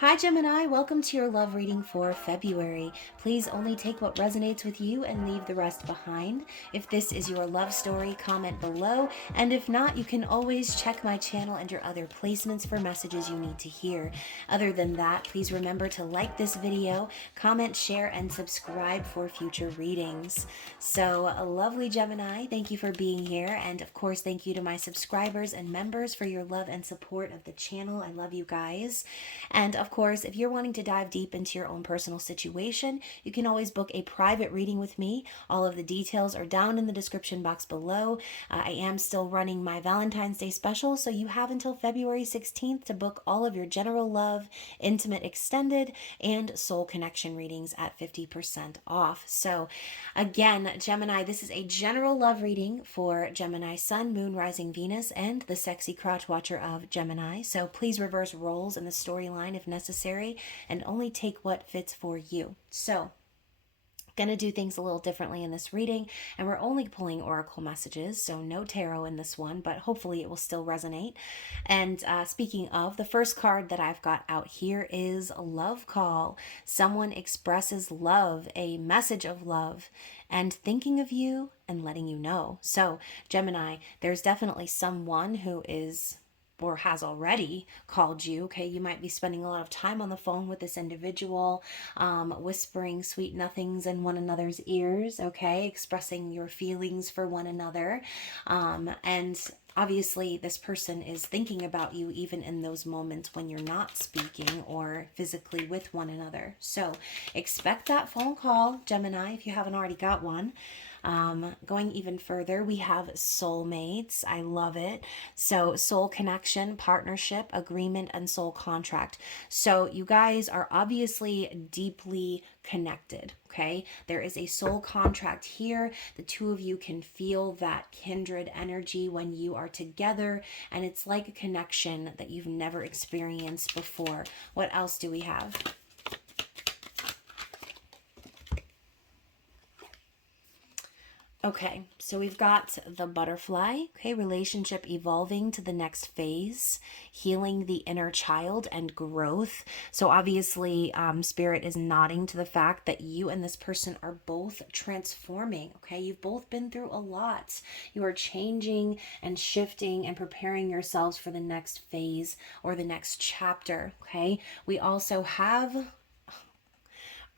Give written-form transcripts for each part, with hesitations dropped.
Hi Gemini, welcome to your love reading for February. Please only take what resonates with you and leave the rest behind. If this is your love story, comment below, and if not, you can always check my channel and your other placements for messages you need to hear. Other than that, please remember to like this video, comment, share, and subscribe for future readings. So, a lovely Gemini, thank you for being here, and of course, thank you to my subscribers and members for your love and support of the channel. I love you guys. And of course, if you're wanting to dive deep into your own personal situation, you can always book a private reading with me. All of the details are down in the description box below. I am still running my Valentine's Day special, so you have until February 16th to book all of your general love, intimate extended, and soul connection readings at 50% off. So again, Gemini, this is a general love reading for Gemini Sun, Moon, Rising, Venus, and the sexy crotch watcher of Gemini. So please reverse roles in the storyline if necessary, and only take what fits for you. So going to do things a little differently in this reading, and we're only pulling oracle messages, so no tarot in this one, but hopefully it will still resonate. And speaking of, the first card that I've got out here is Love Call. Someone expresses love, a message of love, and thinking of you and letting you know. So Gemini, there's definitely someone who is or has already called you. Okay, you might be spending a lot of time on the phone with this individual, whispering sweet nothings in one another's ears. Okay, expressing your feelings for one another, and obviously this person is thinking about you even in those moments when you're not speaking or physically with one another. So expect that phone call, Gemini, if you haven't already got one. Going even further, we have soulmates. I love it. So soul connection, partnership, agreement, and soul contract. So you guys are obviously deeply connected. Okay, there is a soul contract here. The two of you can feel that kindred energy when you are together, and it's like a connection that you've never experienced before. What else do we have? Okay, so we've got the butterfly, okay, relationship evolving to the next phase, healing the inner child and growth. So obviously, Spirit is nodding to the fact that you and this person are both transforming, okay? You've both been through a lot. You are changing and shifting and preparing yourselves for the next phase or the next chapter, okay? We also have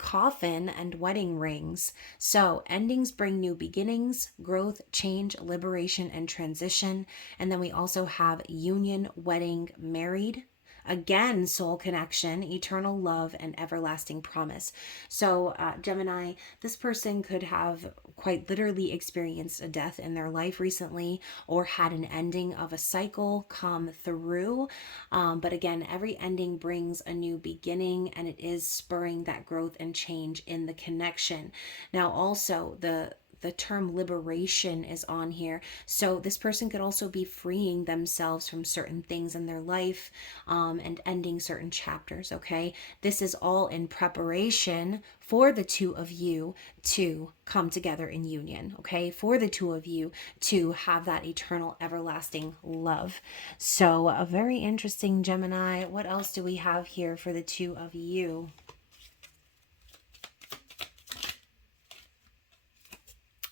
coffin and wedding rings. So endings bring new beginnings, growth, change, liberation, and transition. And then we also have union, wedding, married. Again, soul connection, eternal love, and everlasting promise. So, Gemini, this person could have quite literally experienced a death in their life recently or had an ending of a cycle come through. But again, every ending brings a new beginning, and it is spurring that growth and change in the connection. Now, also, the term liberation is on here. So this person could also be freeing themselves from certain things in their life, and ending certain chapters, okay? This is all in preparation for the two of you to come together in union, okay? For the two of you to have that eternal, everlasting love. So a very interesting, Gemini. What else do we have here for the two of you?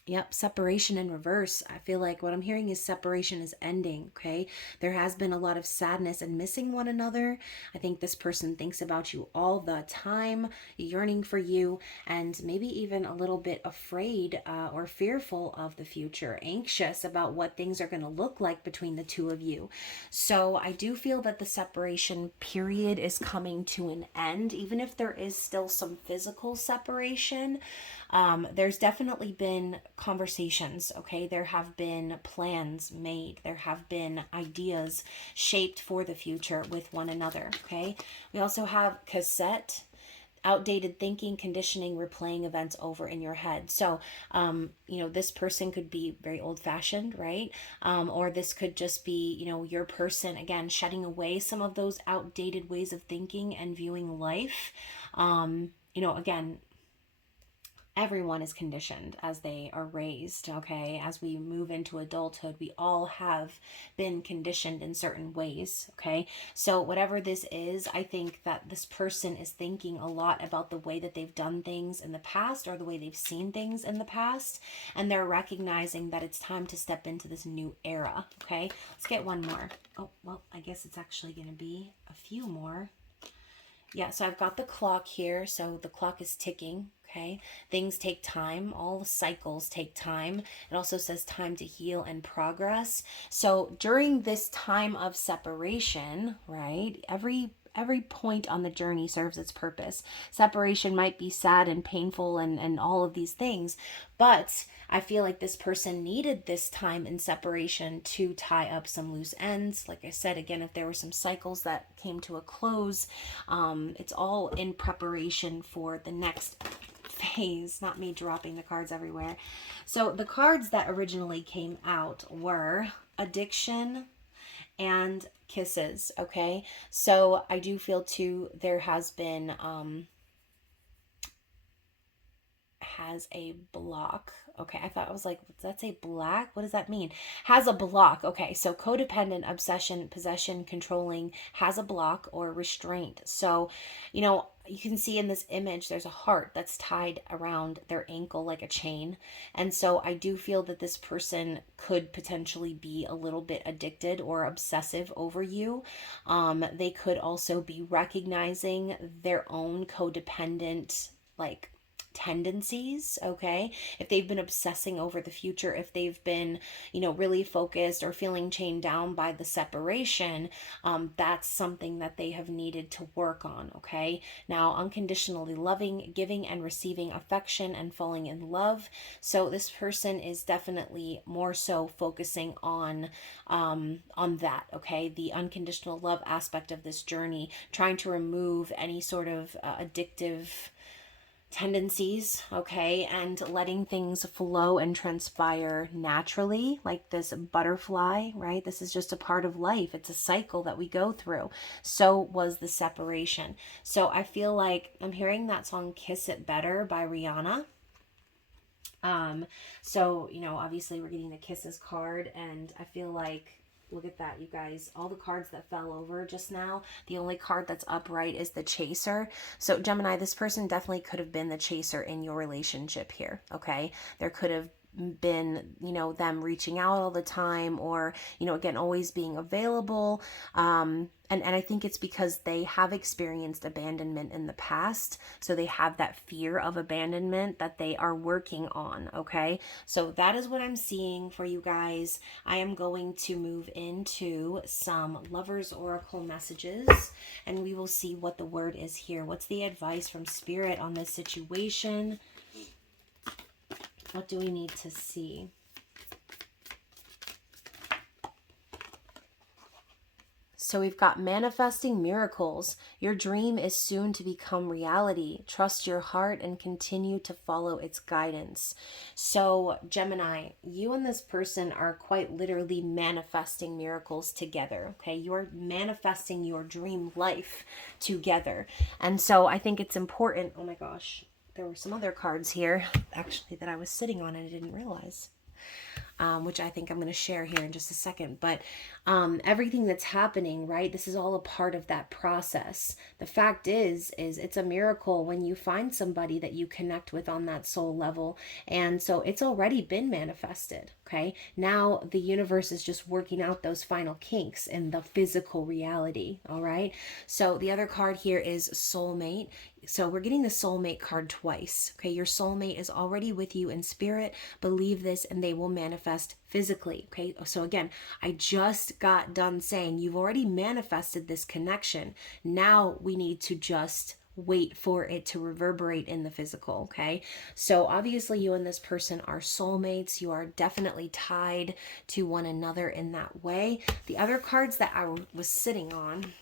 Yep, separation in reverse. I feel like what I'm hearing is separation is ending, okay? There has been a lot of sadness and missing one another. I think this person thinks about you all the time, yearning for you, and maybe even a little bit afraid or fearful of the future, anxious about what things are going to look like between the two of you. So I do feel that the separation period is coming to an end, even if there is still some physical separation. There's definitely been conversations, okay? There have been plans made. There have been ideas shaped for the future with one another, okay? We also have cassette, outdated thinking, conditioning, replaying events over in your head. So, this person could be very old fashioned, right? Or this could just be, your person, again, shedding away some of those outdated ways of thinking and viewing life. Again, everyone is conditioned as they are raised, okay? As we move into adulthood, we all have been conditioned in certain ways, okay? So whatever this is, I think that this person is thinking a lot about the way that they've done things in the past, or the way they've seen things in the past, and they're recognizing that it's time to step into this new era, okay? Let's get one more. Oh, well, I guess it's actually going to be a few more. Yeah, so I've got the clock here, so the clock is ticking, okay? Things take time. All cycles take time. It also says time to heal and progress. So during this time of separation, right, every point on the journey serves its purpose. Separation might be sad and painful and all of these things, but I feel like this person needed this time in separation to tie up some loose ends. Like I said, again, if there were some cycles that came to a close, it's all in preparation for the next phase. Not me dropping the cards everywhere. So the cards that originally came out were addiction and kisses, okay? So I do feel too there has been has a block. Okay, I thought, I was like, does that say black? What does that mean? Has a block. Okay, so codependent, obsession, possession, controlling, has a block or restraint. So, you know, you can see in this image, there's a heart that's tied around their ankle like a chain. And so I do feel that this person could potentially be a little bit addicted or obsessive over you. They could also be recognizing their own codependent, like, tendencies, okay? If they've been obsessing over the future, if they've been, you know, really focused or feeling chained down by the separation, that's something that they have needed to work on, okay? Now, unconditionally loving, giving and receiving affection and falling in love. So this person is definitely more so focusing on that, okay? The unconditional love aspect of this journey, trying to remove any sort of addictive tendencies, okay, and letting things flow and transpire naturally, like this butterfly, right? This is just a part of life. It's a cycle that we go through. So was the separation. So I feel like I'm hearing that song Kiss It Better by Rihanna. So, you know, obviously we're getting the kisses card, and I feel like, look at that, you guys. All the cards that fell over just now, the only card that's upright is the chaser. So Gemini, this person definitely could have been the chaser in your relationship here, okay? There could have been, you know, them reaching out all the time, or, you know, again, always being available. And I think it's because they have experienced abandonment in the past. So they have that fear of abandonment that they are working on, okay? So that is what I'm seeing for you guys. I am going to move into some Lovers Oracle messages, and we will see what the word is here. What's the advice from Spirit on this situation? What do we need to see? So we've got manifesting miracles. Your dream is soon to become reality. Trust your heart and continue to follow its guidance. So Gemini, you and this person are quite literally manifesting miracles together, okay? You are manifesting your dream life together. And so I think it's important. Oh my gosh, there were some other cards here actually that I was sitting on and I didn't realize. Which I think I'm going to share here in just a second. But everything that's happening, right? This is all a part of that process. The fact is it's a miracle when you find somebody that you connect with on that soul level. And so it's already been manifested, okay? Now the universe is just working out those final kinks in the physical reality, all right? So the other card here is soulmate. So we're getting the soulmate card twice, okay? Your soulmate is already with you in spirit. Believe this and they will manifest physically, okay? So again, I just got done saying you've already manifested this connection. Now we need to just wait for it to reverberate in the physical, okay? So obviously you and this person are soulmates. You are definitely tied to one another in that way. The other cards that I was sitting on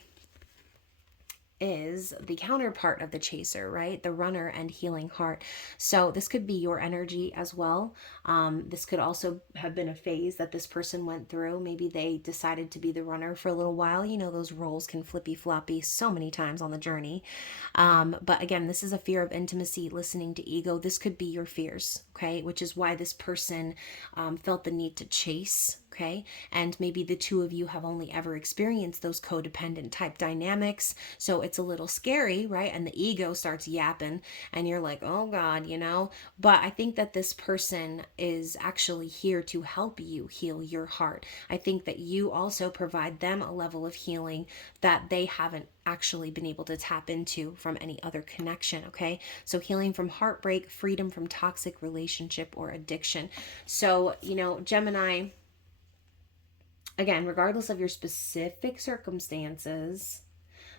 is the counterpart of the chaser, right? The runner and healing heart. So this could be your energy as well. This could also have been a phase that this person went through. Maybe they decided to be the runner for a little while. You know, those roles can flippy floppy so many times on the journey. But again, this is a fear of intimacy, listening to ego. This could be your fears, okay? Which is why this person felt the need to chase, okay? And maybe the two of you have only ever experienced those codependent type dynamics. So it's a little scary, right? And the ego starts yapping and you're like, oh God, you know? But I think that this person is actually here to help you heal your heart. I think that you also provide them a level of healing that they haven't actually been able to tap into from any other connection, okay? So healing from heartbreak, freedom from toxic relationship or addiction. So, you know, Gemini, again, regardless of your specific circumstances,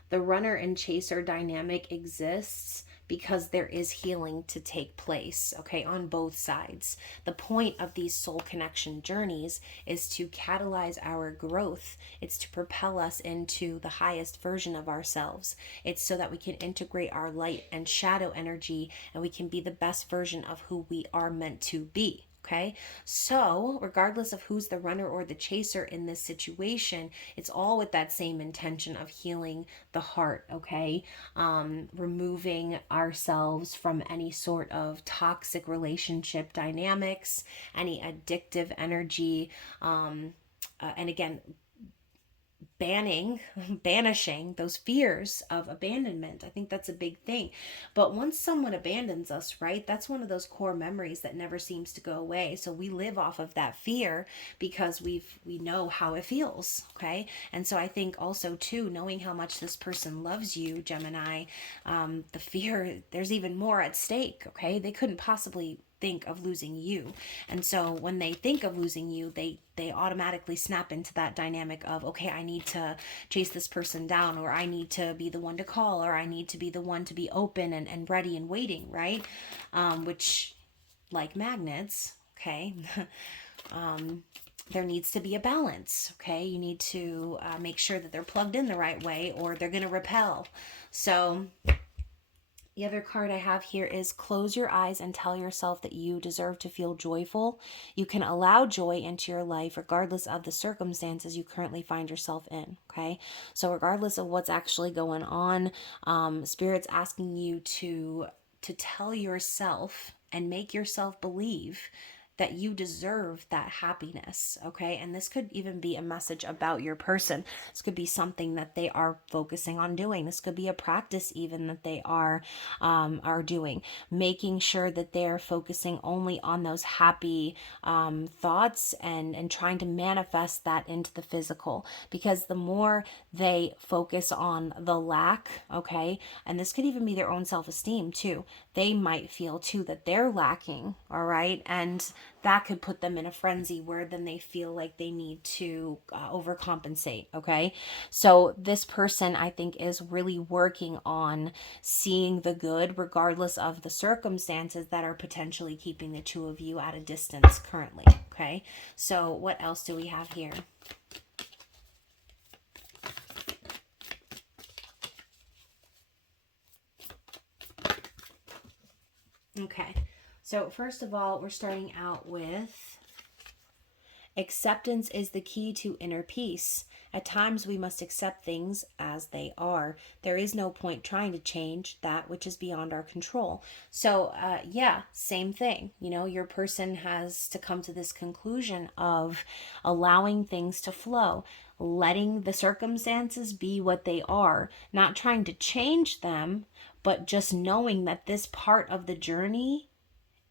the runner and chaser dynamic exists because there is healing to take place, okay, on both sides. The point of these soul connection journeys is to catalyze our growth. It's to propel us into the highest version of ourselves. It's so that we can integrate our light and shadow energy and we can be the best version of who we are meant to be. Okay, so regardless of who's the runner or the chaser in this situation, it's all with that same intention of healing the heart, okay? Removing ourselves from any sort of toxic relationship dynamics, any addictive energy, and again, banishing those fears of abandonment. I think that's a big thing. But once someone abandons us, right, that's one of those core memories that never seems to go away. So we live off of that fear because we know how it feels, okay? And so I think also too, knowing how much this person loves you, Gemini, the fear, there's even more at stake, okay? They couldn't possibly think of losing you. And so when they think of losing you, they automatically snap into that dynamic of, okay, I need to chase this person down, or I need to be the one to call, or I need to be the one to be open and ready and waiting, right? Which, like magnets, okay, there needs to be a balance, okay? You need to make sure that they're plugged in the right way or they're going to repel. So the other card I have here is close your eyes and tell yourself that you deserve to feel joyful. You can allow joy into your life regardless of the circumstances you currently find yourself in, okay? So regardless of what's actually going on, Spirit's asking you to tell yourself and make yourself believe that you deserve that happiness, okay? And this could even be a message about your person. This could be something that they are focusing on doing. This could be a practice even that they are doing, making sure that they're focusing only on those happy thoughts and trying to manifest that into the physical. Because the more they focus on the lack, okay, and this could even be their own self-esteem too, they might feel too that they're lacking, all right? And that could put them in a frenzy where then they feel like they need to overcompensate, okay? So this person, I think, is really working on seeing the good regardless of the circumstances that are potentially keeping the two of you at a distance currently, okay? So what else do we have here? Okay, so first of all, we're starting out with acceptance is the key to inner peace. At times we must accept things as they are. There is no point trying to change that which is beyond our control. So yeah, same thing. You know, your person has to come to this conclusion of allowing things to flow, letting the circumstances be what they are, not trying to change them, but just knowing that this part of the journey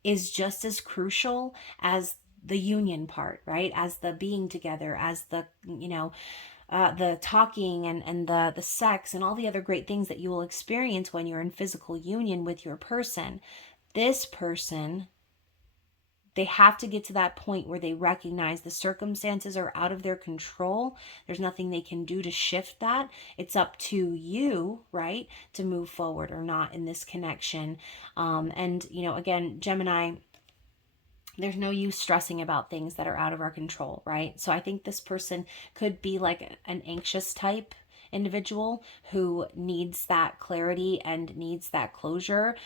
is just as crucial as the union part, right? As the being together, as the, you know, the talking and the sex and all the other great things that you will experience when you're in physical union with your person. This person, they have to get to that point where they recognize the circumstances are out of their control. There's nothing they can do to shift that. It's up to you, right, to move forward or not in this connection. And, you know, again, Gemini, there's no use stressing about things that are out of our control, right? So I think this person could be like an anxious type individual who needs that clarity and needs that closure.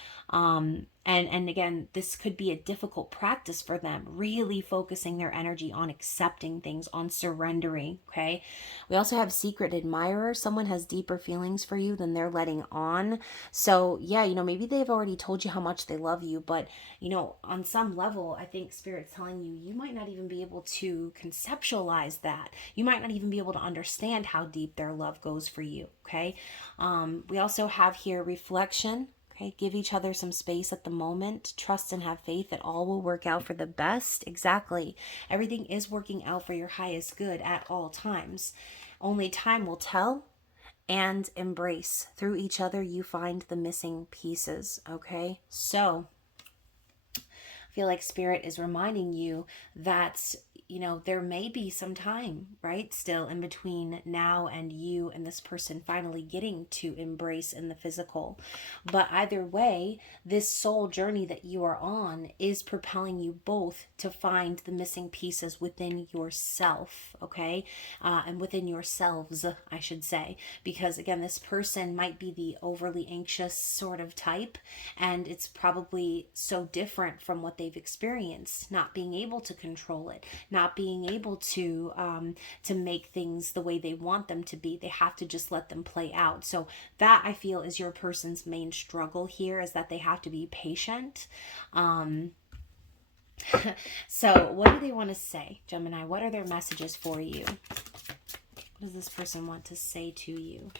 And again, this could be a difficult practice for them, really focusing their energy on accepting things, on surrendering. Okay. We also have secret admirer. Someone has deeper feelings for you than they're letting on. So yeah, maybe they've already told you how much they love you, but on some level, I think Spirit's telling you, you might not even be able to conceptualize that. You might not even be able to understand how deep their love goes for you. Okay. We also have here reflection. Okay, give each other some space at the moment. Trust and have faith that all will work out for the best. Exactly. Everything is working out for your highest good at all times. Only time will tell. And embrace. Through each other, you find the missing pieces. Okay, so I feel like Spirit is reminding you that there may be some time, right, still in between now and you and this person finally getting to embrace in the physical. But either way, this soul journey that you are on is propelling you both to find the missing pieces within yourself, okay? And within yourselves, I should say. Because again, this person might be the overly anxious sort of type, and it's probably so different from what they've experienced, not being able to control it, not being able to make things the way they want them to be. They have to just let them play out. So that, I feel, is your person's main struggle here, is that they have to be patient. So what do they want to say, Gemini? What are their messages for you? What does this person want to say to you?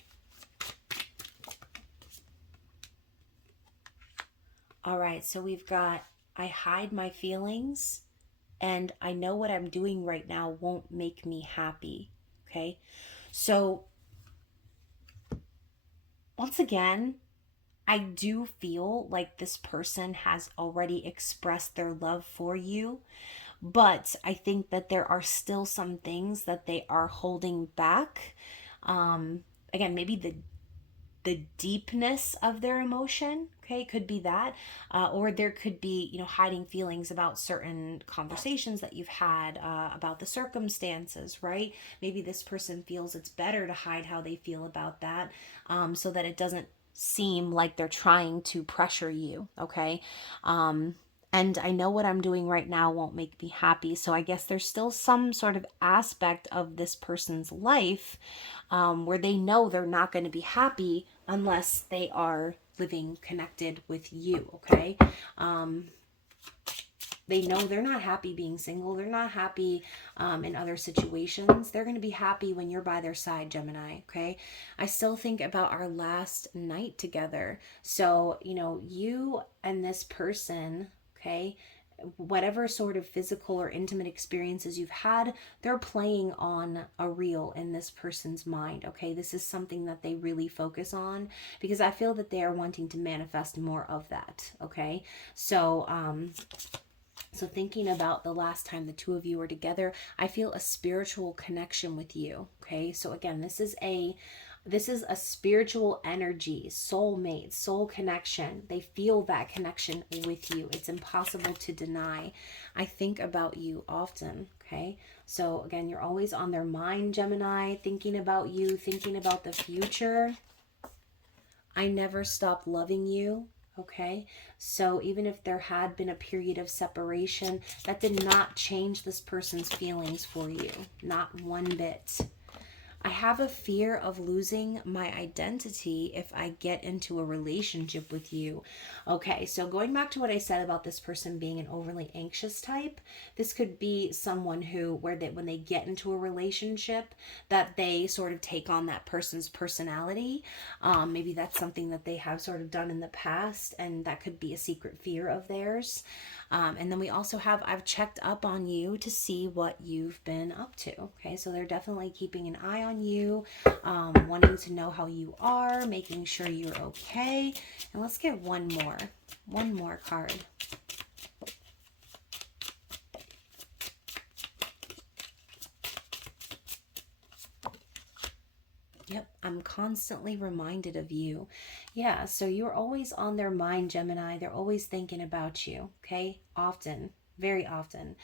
All right, so we've got, I hide my feelings, and I know what I'm doing right now won't make me happy. Okay. So once again, I do feel like this person has already expressed their love for you, but I think that there are still some things that they are holding back. Again, maybe the deepness of their emotion, okay, could be that, or there could be hiding feelings about certain conversations that you've had, about the circumstances, right? Maybe this person feels it's better to hide how they feel about that, so that it doesn't seem like they're trying to pressure you, okay? And I know what I'm doing right now won't make me happy. So I guess there's still some sort of aspect of this person's life, where they know they're not going to be happy unless they are living connected with you, okay? They know they're not happy being single. They're not happy in other situations. They're going to be happy when you're by their side, Gemini, okay? I still think about our last night together. So, you and this person, okay, whatever sort of physical or intimate experiences you've had, they're playing on a reel in this person's mind, okay? This is something that they really focus on, because I feel that they are wanting to manifest more of that, okay? So thinking about the last time the two of you were together, I feel a spiritual connection with you, okay? So again, this is a spiritual energy, soulmate, soul connection. They feel that connection with you. It's impossible to deny. I think about you often, okay? So again, you're always on their mind, Gemini, thinking about you, thinking about the future. I never stop loving you. Okay, so even if there had been a period of separation, that did not change this person's feelings for you. Not one bit. I have a fear of losing my identity if I get into a relationship with you. Okay, so going back to what I said about this person being an overly anxious type, this could be someone who, when they get into a relationship, that they sort of take on that person's personality. Maybe that's something that they have sort of done in the past, and that could be a secret fear of theirs. And then we also have, I've checked up on you to see what you've been up to. Okay, so they're definitely keeping an eye on you, wanting to know how you are, making sure you're okay. And let's get one more card. Yep, I'm constantly reminded of you. Yeah, so you're always on their mind, Gemini. They're always thinking about you, okay? Often, very often.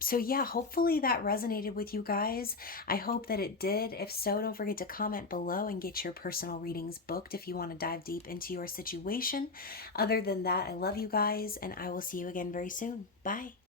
So yeah, hopefully that resonated with you guys. I hope that it did. If so, don't forget to comment below and get your personal readings booked if you want to dive deep into your situation. Other than that, I love you guys, and I will see you again very soon. Bye.